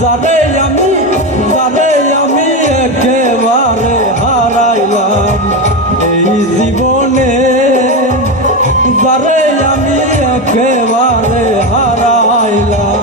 যারে আমি একেবারে হারাইলাম এই জীবনে, যারে আমি একেবারে হারাইলাম।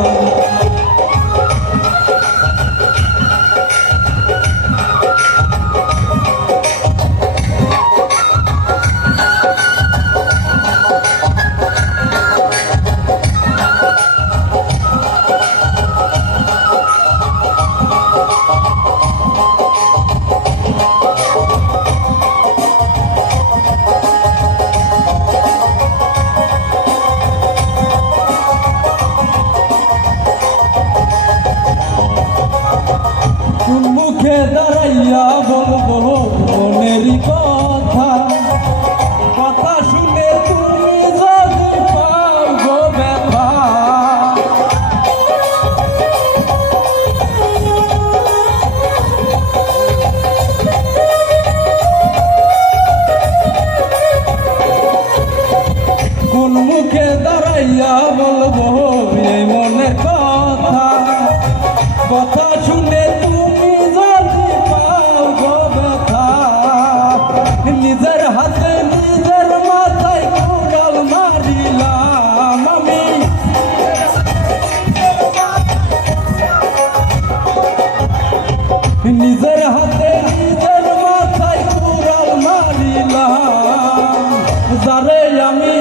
মুখে দাঁড়াইয়া বলবো মনেরই কথা, কথা শুনে তুমি যদি পাও গো ব্যথা। কোন মুখে দাঁড়াইয়া বলবো এই মনের কথা, কথা শুনে নিজের হাতে নিজের মাথায় কুড়াল মারিলাম আমি। নিজের হাতে নিজের মাথায় কুড়াল মারিলাম। যারে আমি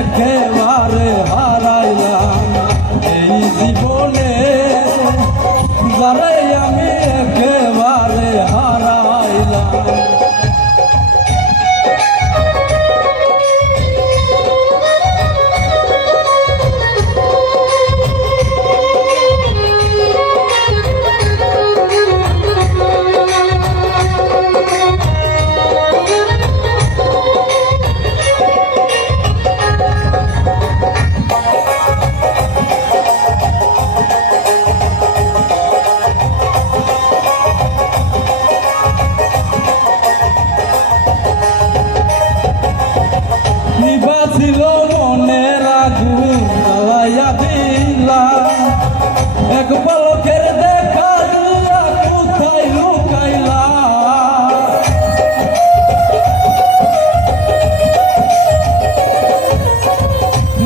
একেবারে হারাইলাম এই জীবনে, যারে আমি একেবারে হারাইলাম। ছিল মনের আগুন জ্বালাইয়া দিলা, এক পলকের দেখা দিয়া কোথায় লুকাইলা।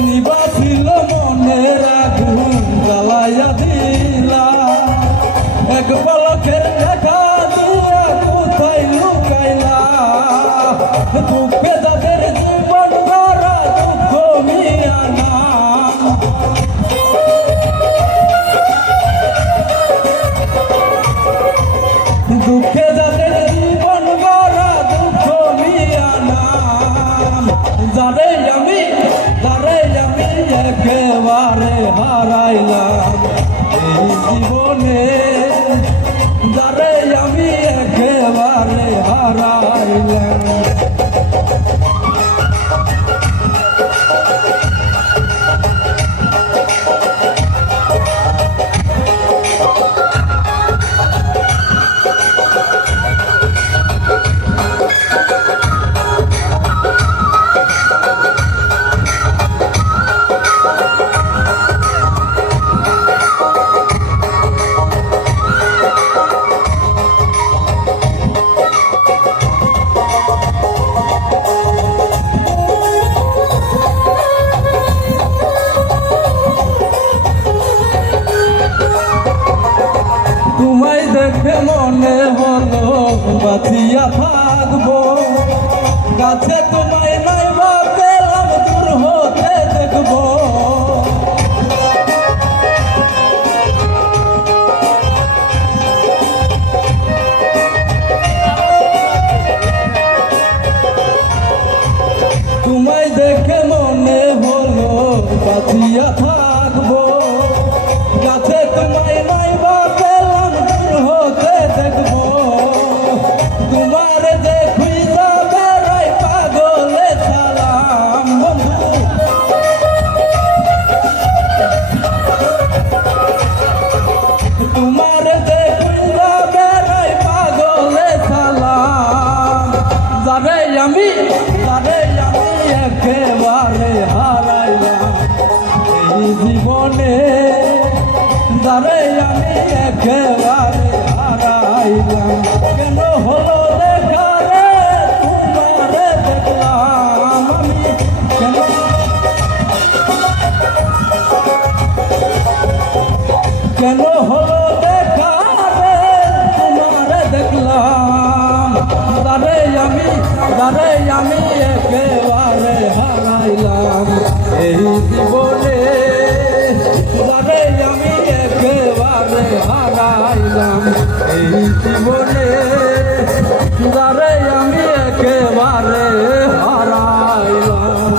নিবা ছিল মনের আগুন জ্বালাইয়া দিলা, এক পলকের দেখা দিয়া কোথায় লুকাইলা। দুঃখে যাদের জীবন দুঃখে যাদের জীবন গড়া দুঃখ মিয়া নাম। যারে আমি একেবারে হারাইলাম এই জীবনে, যারে আমি একেবারে হারাইলাম। তোমায় দেখে মনে হলো বাঁচিয়া থাকবো, কাছে তোমায় নাই বা পেলাম দূর হতে দেখবো। তোমায় দেখে মনে হলো বাঁচিয়া থাকবো, কাছে তোমায় নাই বা পেলাম দূর হতে দেখবো। তোমার যে খুঁজা বেড়াই পাগলে সালাম বন্ধু, যারে আমি একেবারে হারাইলাম কেন হলো দেখা রে তোমারে দেখলাম আমি কেন হলো দেখা রে তোমারে দেখলাম যারে আমি একেবারে হারাইলাম এই জীবনে যারে আমি একেবারে হারাইলাম এই জীবনে যারে আমি একেবারে হারাইলাম।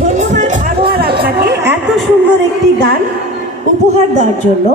ধন্যবাদ আনোয়ার আপনাকে এত সুন্দর একটি গান উপহার দেওয়ার জন্য।